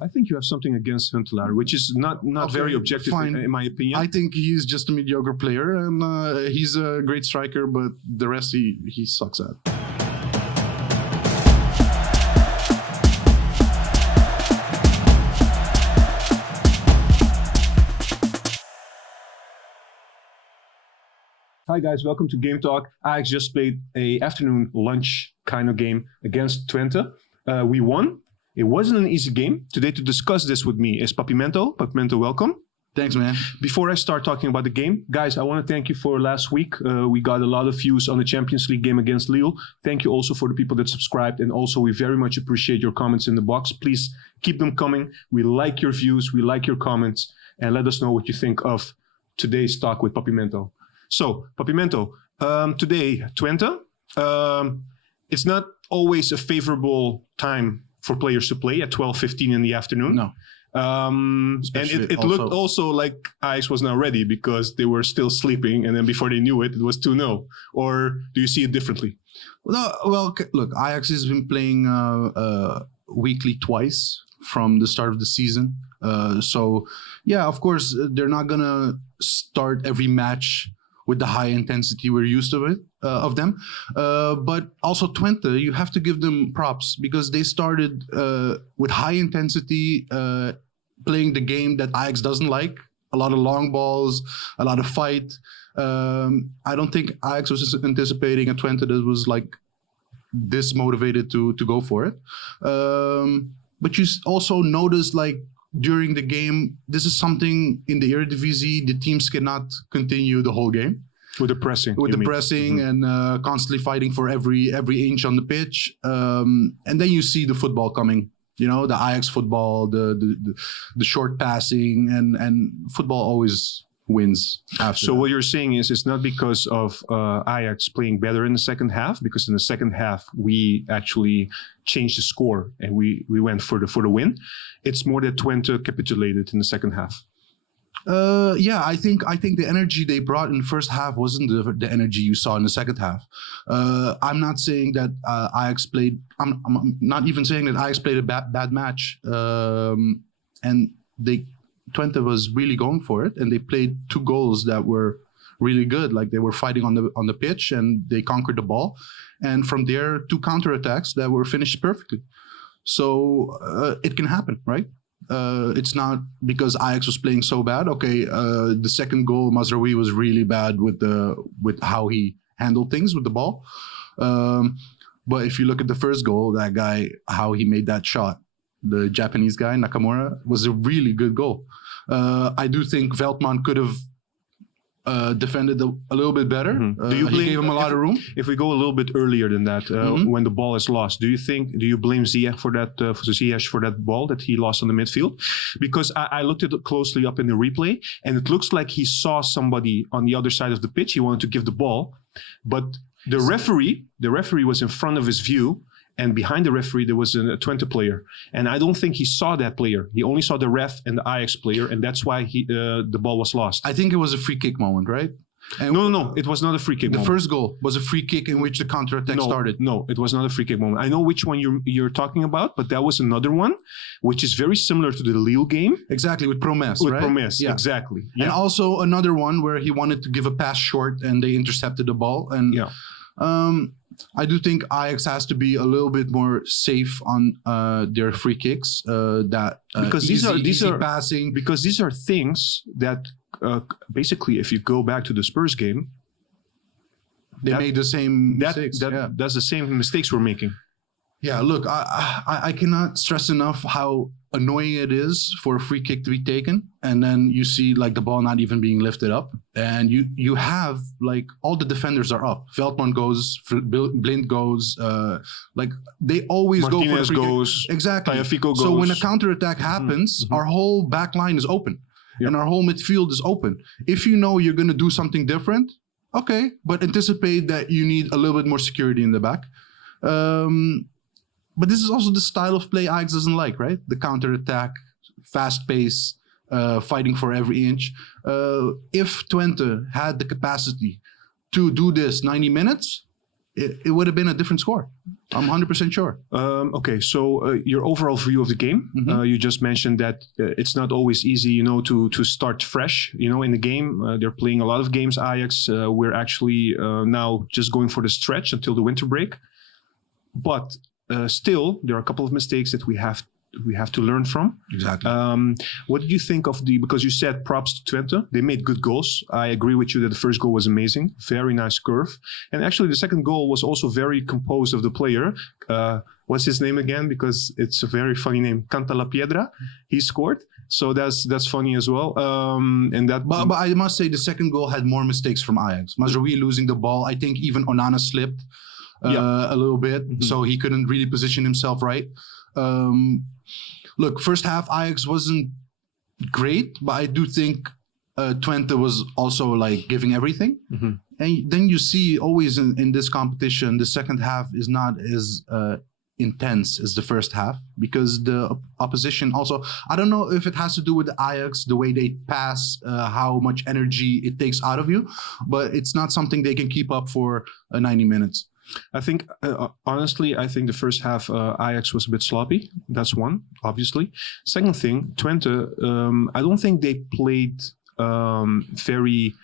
I think you have something against Huntelaar, which is not okay, very objective in my opinion. I think he's just a mediocre player, and he's a great striker, but the rest he sucks at. Hi guys, welcome to GameTalk. Ajax just played a afternoon lunch kind of game against Twente. We won. It wasn't an easy game. Today to discuss this with me is Papimento. Papimento, welcome. Thanks, man. Before I start talking about the game, guys, I want to thank you for last week. We got a lot of views on the Champions League game against Lille. Thank you also for the people that subscribed. And also, we very much appreciate your comments in the box. Please keep them coming. We like your views. We like your comments. And let us know what you think of today's talk with Papimento. So, Papimento, today, Twente, it's not always a favorable time for players to play at 12:15 in the afternoon. No. And it looked also like Ajax was not ready because they were still sleeping, and then before they knew it, it was 2-0. Or do you see it differently? Well, look, Ajax has been playing weekly twice from the start of the season. So, yeah, of course, they're not going to start every match with the high intensity we're used to it of them. But also Twente, you have to give them props because they started with high intensity, playing the game that Ajax doesn't like. A lot of long balls, a lot of fight. I don't think Ajax was anticipating a Twente that was like this motivated to go for it. But you also notice like during the game, this is something in the Eredvisie, the teams cannot continue the whole game. With the pressing. With the pressing and constantly fighting for every inch on the pitch. And then you see the football coming. You know, the Ajax football, the short passing, and football always wins after. So what you're saying is it's not because of Ajax playing better in the second half, because in the second half we actually changed the score and we went for the win. It's more that Twente capitulated in the second half. Yeah, I think the energy they brought in the first half wasn't the energy you saw in the second half. I'm not saying that Ajax played. I'm not even saying that Ajax played a bad match. And Twente was really going for it, and they played 2 goals that were really good. Like they were fighting on the pitch, and they conquered the ball. And from there, 2 counterattacks that were finished perfectly. So it can happen, right? It's not because Ajax was playing so bad. Okay, the second goal, Mazraoui was really bad with how he handled things with the ball. But if you look at the first goal, that guy, how he made that shot, the Japanese guy, Nakamura, was a really good goal. I do think Veltman could have defended a little bit better. He gave him a lot of room. If we go a little bit earlier than that, when the ball is lost, do you blame Ziyech for that ball that he lost on the midfield? Because I looked at it closely up in the replay, and it looks like he saw somebody on the other side of the pitch. He wanted to give the ball, but the referee was in front of his view. And behind the referee, there was a Twente player. And I don't think he saw that player. He only saw the ref and the Ajax player. And that's why the ball was lost. I think it was a free kick moment, right? And no. It was not a free kick moment. The first goal was a free kick in which the counterattack started. No, it was not a free kick moment. I know which one you're talking about, but that was another one, which is very similar to the Lille game. Exactly, with Promes, right? With Promes, yeah. Exactly. Yeah. And also another one where he wanted to give a pass short and they intercepted the ball. And I do think Ajax has to be a little bit more safe on their free kicks. Because these are passing. Because these are things that basically, if you go back to the Spurs game, they made the same mistakes. That's the same mistakes we're making. Yeah, look, I cannot stress enough how annoying it is for a free kick to be taken, and then you see like the ball not even being lifted up, and you have like all the defenders are up. Veltman goes, Blind goes, like they always Martinez go for the free goes, kick. Exactly. goes. So when a counterattack happens, our whole back line is open, and our whole midfield is open. If you know you're going to do something different, okay, but anticipate that you need a little bit more security in the back. But this is also the style of play Ajax doesn't like, right? The counter-attack, fast pace, fighting for every inch. If Twente had the capacity to do this 90 minutes, it would have been a different score. I'm 100% sure. Okay, so your overall view of the game, you just mentioned that it's not always easy, to start fresh, in the game. They're playing a lot of games, Ajax. We're actually now just going for the stretch until the winter break. But still, there are a couple of mistakes that we have to learn from. Exactly. What did you think of because you said props to Twente. They made good goals. I agree with you that the first goal was amazing. Very nice curve. And actually the second goal was also very composed of the player. What's his name again? Because it's a very funny name. Canta la Piedra. He scored. So that's funny as well. But I must say the second goal had more mistakes from Ajax. Mazraoui losing the ball. I think even Onana slipped a little bit. So he couldn't really position himself right. Look, first half Ajax wasn't great, but I do think Twente was also like giving everything. And then you see always in this competition, the second half is not as intense as the first half because the opposition also, I don't know if it has to do with the Ajax, the way they pass, how much energy it takes out of you, but it's not something they can keep up for 90 minutes. I think, honestly, the first half Ajax was a bit sloppy. That's one, obviously. Second thing, Twente, I don't think they played very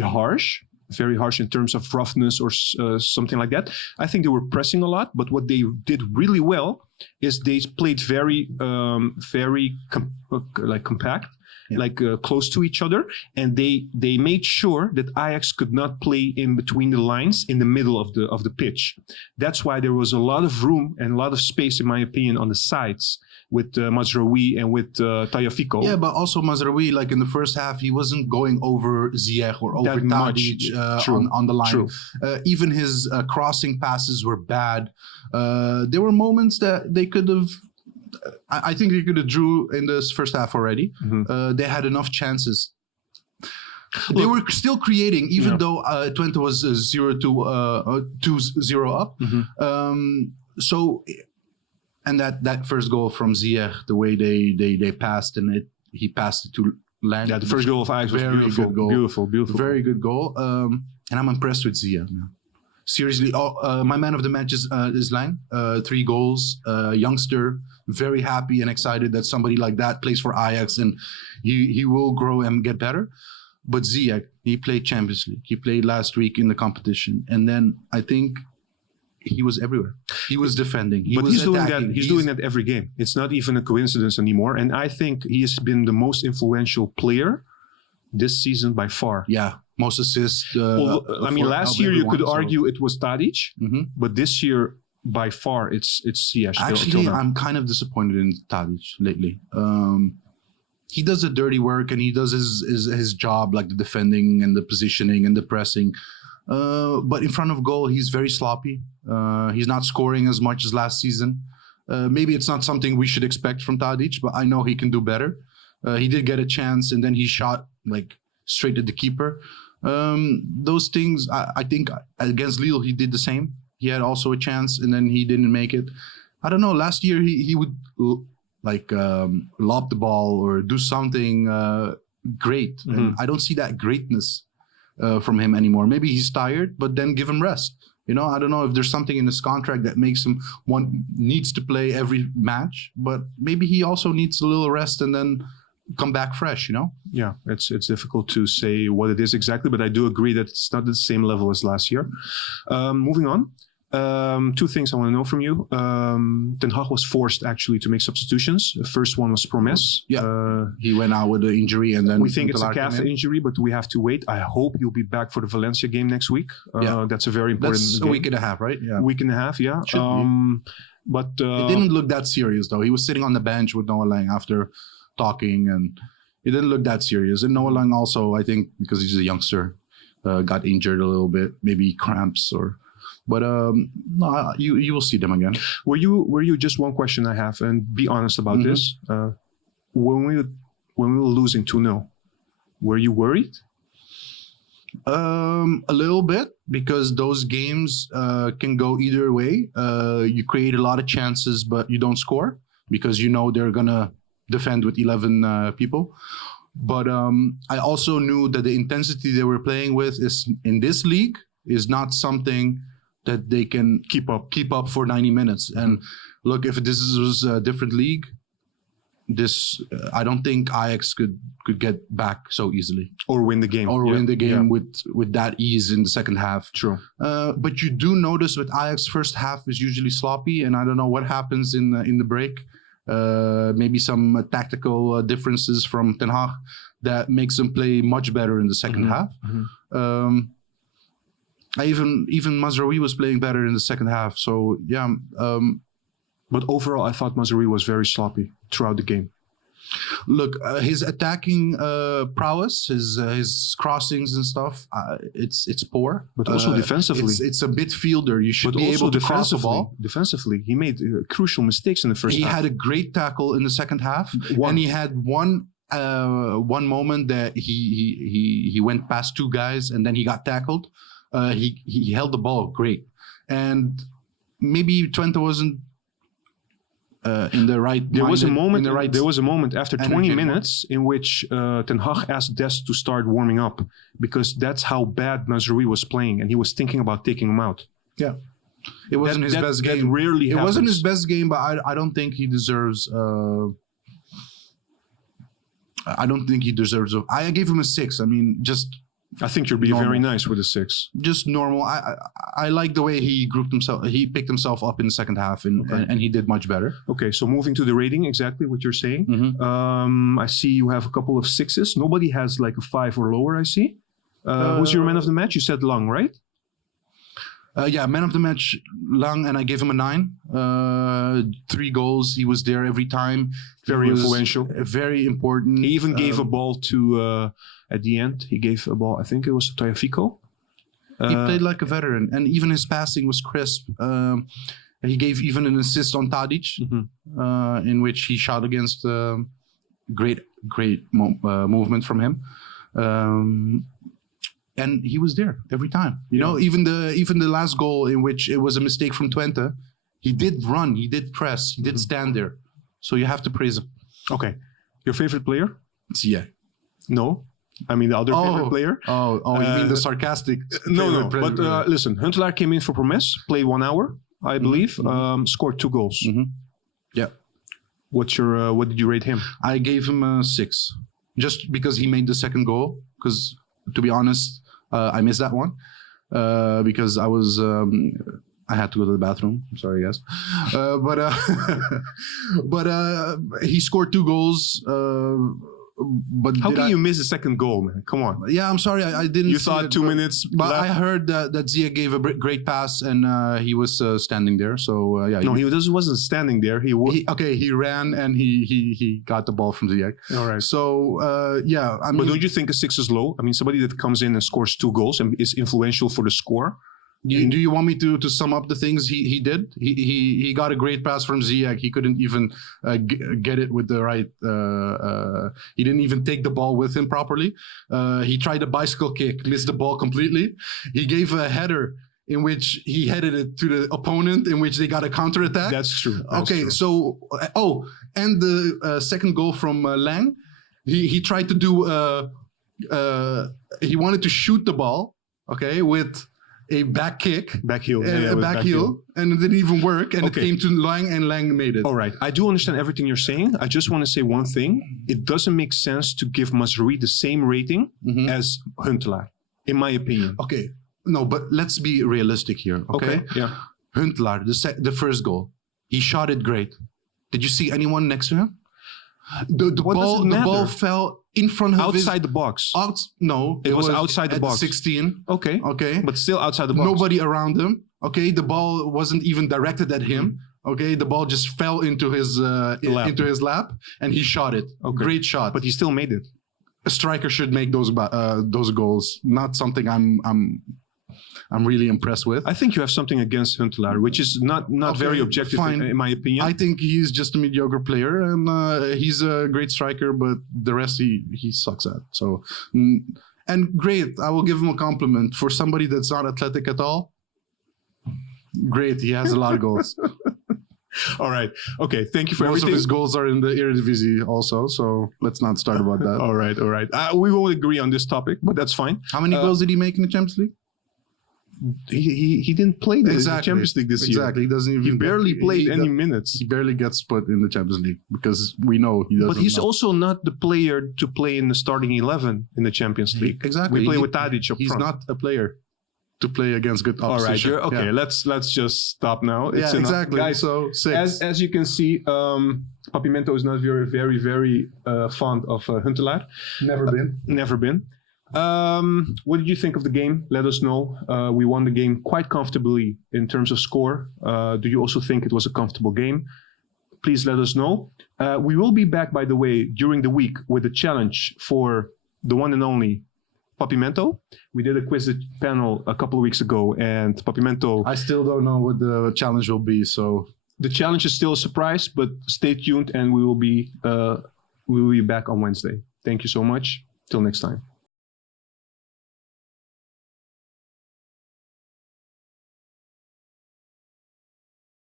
harsh in terms of roughness or something like that. I think they were pressing a lot, but what they did really well is they played very compact. Yeah. Close to each other, and they made sure that Ajax could not play in between the lines in the middle of the pitch. That's why there was a lot of room and a lot of space, in my opinion, on the sides with Mazraoui and with Tagliafico. Yeah, but also Mazraoui, like in the first half, he wasn't going over Ziyech or over Tadic on the line. Even his crossing passes were bad. There were moments that they could have. I think they could have drew in this first half already. They had enough chances. They were still creating, even though Twente was 2-0 up. So, and that first goal from Ziyech, the way they passed and he passed it to Lang. Yeah, the first goal of Ajax was beautiful. Beautiful. Very good goal. And I'm impressed with Ziyech now. Seriously, my man of the match is Lang. 3 goals, youngster, very happy and excited that somebody like that plays for Ajax and he will grow and get better. But Ziyech, he played Champions League. He played last week in the competition. And then I think he was everywhere. He was defending. He's doing that. He's doing that every game. It's not even a coincidence anymore. And I think he has been the most influential player this season by far. Yeah. Most assists. Last year you could argue it was Tadic, but this year by far it's Ziyech. Actually, I'm kind of disappointed in Tadic lately. He does the dirty work and he does his job, like the defending and the positioning and the pressing. But in front of goal, he's very sloppy. He's not scoring as much as last season. Maybe it's not something we should expect from Tadic, but I know he can do better. He did get a chance and then he shot straight at the keeper. Those things, I think against Lille he did the same. He had also a chance and then he didn't make it. I don't know, last year he would lob the ball or do something great. And I don't see that greatness from him anymore. Maybe he's tired, but then give him rest. I don't know if there's something in his contract that makes him needs to play every match, but maybe he also needs a little rest and then come back fresh, Yeah, it's difficult to say what it is exactly, but I do agree that it's not the same level as last year. Moving on. 2 things I want to know from you. Ten Hag was forced actually to make substitutions. The first one was Promes. Yeah, he went out with an injury and then we think it's a calf injury, but we have to wait. I hope he'll be back for the Valencia game next week. That's a very important game. A week and a half, right? Yeah, week and a half. Yeah. But it didn't look that serious though. He was sitting on the bench with Noa Lang after talking, and it didn't look that serious. And Noa Lang also, I think, because he's a youngster, got injured a little bit, maybe cramps or. But no, you will see them again. Were you just one question I have, and be honest about this? When we were losing 2-0, were you worried? A little bit, because those games can go either way. You create a lot of chances, but you don't score because they're gonna defend with 11 people. But I also knew that the intensity they were playing with is in this league is not something that they can keep up for 90 minutes. And look, if this was a different league, I don't think Ajax could get back so easily or win the game with that ease in the second half. True. But you do notice with Ajax, first half is usually sloppy, and I don't know what happens in the break. Maybe some tactical differences from Ten Hag that makes them play much better in the second half. Even Mazraoui was playing better in the second half. So yeah. But overall, I thought Mazraoui was very sloppy throughout the game. Look, his attacking prowess, his crossings and stuff, it's poor. But also defensively. It's a midfielder. You should be able to cross the ball. Defensively, he made crucial mistakes in the first half. He had a great tackle in the second half. And he had one moment that he went past two guys and then he got tackled. He held the ball great. And maybe Twente wasn't in the right. There was a moment after 20 minutes in which Ten Hag asked Dest to start warming up because that's how bad Mazraoui was playing, and he was thinking about taking him out. Yeah, it wasn't his best game. That rarely happens. It wasn't his best game, but I don't think he deserves. I don't think he deserves. I gave him a 6. I mean, just. I think you're being very nice with a 6. Just normal. I like the way he grouped himself. He picked himself up in the second half, and he did much better. Okay, so moving to the rating, exactly what you're saying. I see you have a couple of 6s. Nobody has like a 5 or lower, I see. Who's your man of the match? You said Lang, right? Yeah, man of the match, Lang, and I gave him a 9. 3 goals. He was there every time. Very influential. Very important. He even gave a ball to... at the end, he gave a ball, I think it was to Tagliafico. He played like a veteran, and even his passing was crisp. He gave even an assist on Tadic, in which he shot against great movement from him. And he was there every time. You know, even the last goal in which it was a mistake from Twente, he did run, he did press, he did stand there. So you have to praise him. Okay. Your favorite player? Ziyech. No. I mean, the other favorite player. You mean the sarcastic? No. But listen, Huntelaar came in for Promes, played 1 hour, I believe, scored 2 goals. Yeah. What did you rate him? I gave him a 6, just because he made the second goal. Because to be honest, I missed that one because I was. I had to go to the bathroom. I'm sorry, guys. But he scored 2 goals. But how can you miss a second goal, man? Come on. Yeah, I'm sorry. I didn't. You thought 2 minutes. But left. I heard that Ziyech gave a great pass and he was standing there. So yeah. No, he wasn't standing there. He ran and he got the ball from Ziyech. All right. So yeah. I mean, but don't you think a 6 is low? I mean, somebody that comes in and scores 2 goals and is influential for the score. Do you want me to sum up the things he did? He got a great pass from Ziyech. He couldn't even get it with the right. He didn't even take the ball with him properly. He tried a bicycle kick, missed the ball completely. He gave a header in which he headed it to the opponent, in which they got a counter attack. That's true. So and the second goal from Lang, he tried to do. He wanted to shoot the ball. Okay, with a back kick, back heel, and it didn't even work. And it came to Lang, and Lang made it. All right, I do understand everything you're saying. I just want to say one thing: it doesn't make sense to give Mazraoui the same rating as Huntelaar, in my opinion. Okay, no, but let's be realistic here. Okay, yeah. Huntelaar, the first goal, he shot it great. Did you see anyone next to him? The ball fell in front of outside the box. No, it was outside the box. 16. Okay, but still outside the box. Nobody around him. Okay, the ball wasn't even directed at him. Okay, the ball just fell into his lap, and he shot it. Okay. Great shot. But he still made it. A striker should make those goals. Not something I'm really impressed with. I think you have something against Huntelaar, which is not very objective in my opinion. I think he's just a mediocre player, and he's a great striker, but the rest he sucks at. So, and great, I will give him a compliment for somebody that's not athletic at all. Great, he has a lot of goals. All right. Okay. Thank you for everything. Most of his goals are in the Eredvisie also, so let's not start about that. All right. We won't agree on this topic, but that's fine. How many goals did he make in the Champions League? he didn't play the Champions League this year. Exactly. He doesn't even. He barely played any minutes. He barely gets put in the Champions League because we know he doesn't. But he's also not the player to play in the starting 11 in the Champions League. Exactly. We play with Tadic up He's front. not a player to play against good opposition. All right. Okay. Let's just stop now. It's enough. Exactly. Guys, so 6. As you can see, Papimento is not very fond of Huntelaar. Never been. What did you think of the game? Let us know. We won the game quite comfortably in terms of score. Do you also think it was a comfortable game? Please let us know. We will be back, by the way, during the week with a challenge for the one and only Papimento. We did a quiz panel a couple of weeks ago, and Papimento... I still don't know what the challenge will be, so... The challenge is still a surprise, but stay tuned, and we will be back on Wednesday. Thank you so much. Till next time.